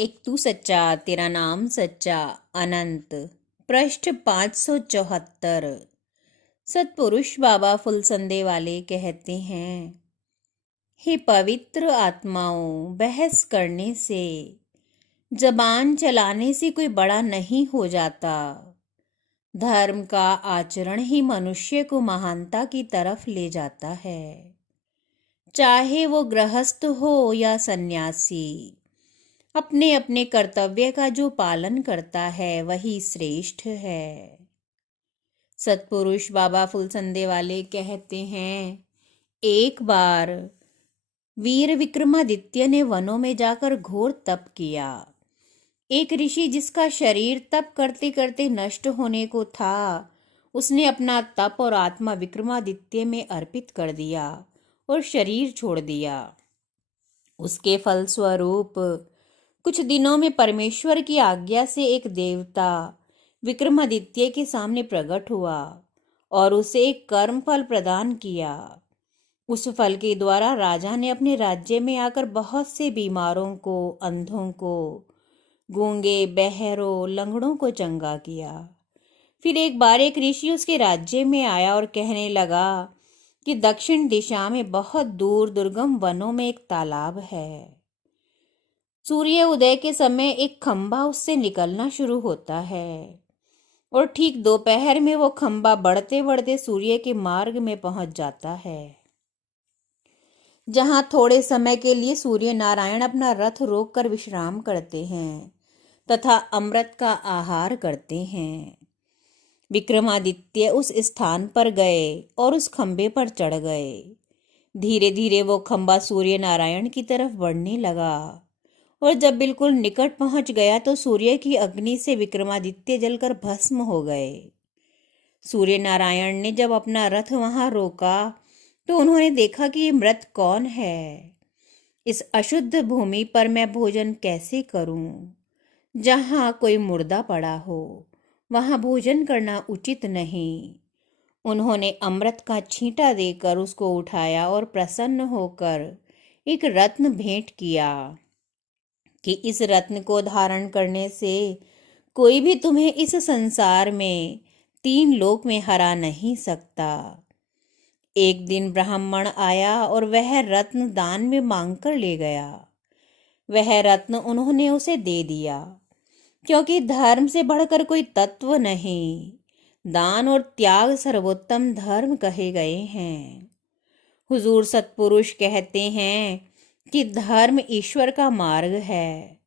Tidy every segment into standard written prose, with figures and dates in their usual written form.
एक तू सच्चा तेरा नाम सच्चा अनंत। पृष्ठ 574। सतपुरुष बाबा फुलसंदे वाले कहते हैं, हे पवित्र आत्माओं, बहस करने से, जबान चलाने से कोई बड़ा नहीं हो जाता। धर्म का आचरण ही मनुष्य को महानता की तरफ ले जाता है। चाहे वो गृहस्थ हो या सन्यासी, अपने अपने कर्तव्य का जो पालन करता है वही श्रेष्ठ है। सतपुरुष बाबा फुलसंदे वाले कहते हैं, एक बार वीर विक्रमादित्य ने वनों में जाकर घोर तप किया। एक ऋषि जिसका शरीर तप करते करते नष्ट होने को था, उसने अपना तप और आत्मा विक्रमादित्य में अर्पित कर दिया और शरीर छोड़ दिया। उसके फलस्वरूप कुछ दिनों में परमेश्वर की आज्ञा से एक देवता विक्रमादित्य के सामने प्रकट हुआ और उसे एक कर्म फल प्रदान किया। उस फल के द्वारा राजा ने अपने राज्य में आकर बहुत से बीमारों को, अंधों को, गूंगे, बहरों, लंगड़ों को चंगा किया। फिर एक बार एक ऋषि उसके राज्य में आया और कहने लगा कि दक्षिण दिशा में बहुत दूर दुर्गम वनों में एक तालाब है। सूर्य उदय के समय एक खंबा उससे निकलना शुरू होता है और ठीक दोपहर में वो खंबा बढ़ते बढ़ते सूर्य के मार्ग में पहुंच जाता है, जहां थोड़े समय के लिए सूर्य नारायण अपना रथ रोककर विश्राम करते हैं तथा अमृत का आहार करते हैं। विक्रमादित्य उस स्थान पर गए और उस खंबे पर चढ़ गए। धीरे धीरे वो खंबा सूर्य नारायण की तरफ बढ़ने लगा और जब बिल्कुल निकट पहुंच गया तो सूर्य की अग्नि से विक्रमादित्य जलकर भस्म हो गए। सूर्य नारायण ने जब अपना रथ वहां रोका तो उन्होंने देखा कि ये मृत कौन है। इस अशुद्ध भूमि पर मैं भोजन कैसे करूं? जहां कोई मुर्दा पड़ा हो वहां भोजन करना उचित नहीं। उन्होंने अमृत का छींटा देकर उसको उठाया और प्रसन्न होकर एक रत्न भेंट किया कि इस रत्न को धारण करने से कोई भी तुम्हें इस संसार में 3 लोक में हरा नहीं सकता। एक दिन ब्राह्मण आया और वह रत्न दान में मांगकर ले गया। वह रत्न उन्होंने उसे दे दिया, क्योंकि धर्म से बढ़कर कोई तत्व नहीं। दान और त्याग सर्वोत्तम धर्म कहे गए हैं। हुजूर सतपुरुष कहते हैं कि धर्म ईश्वर का मार्ग है।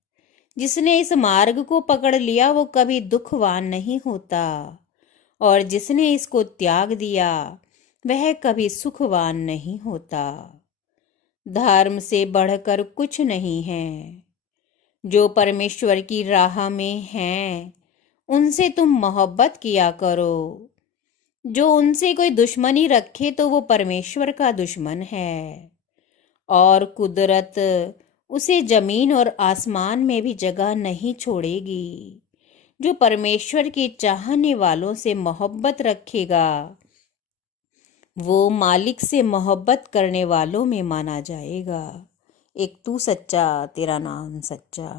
जिसने इस मार्ग को पकड़ लिया वो कभी दुखवान नहीं होता, और जिसने इसको त्याग दिया वह कभी सुखवान नहीं होता। धर्म से बढ़कर कुछ नहीं है। जो परमेश्वर की राह में हैं, उनसे तुम मोहब्बत किया करो। जो उनसे कोई दुश्मनी रखे तो वो परमेश्वर का दुश्मन है, और कुदरत उसे जमीन और आसमान में भी जगह नहीं छोड़ेगी। जो परमेश्वर के चाहने वालों से मोहब्बत रखेगा वो मालिक से मोहब्बत करने वालों में माना जाएगा। एक तू सच्चा तेरा नाम सच्चा।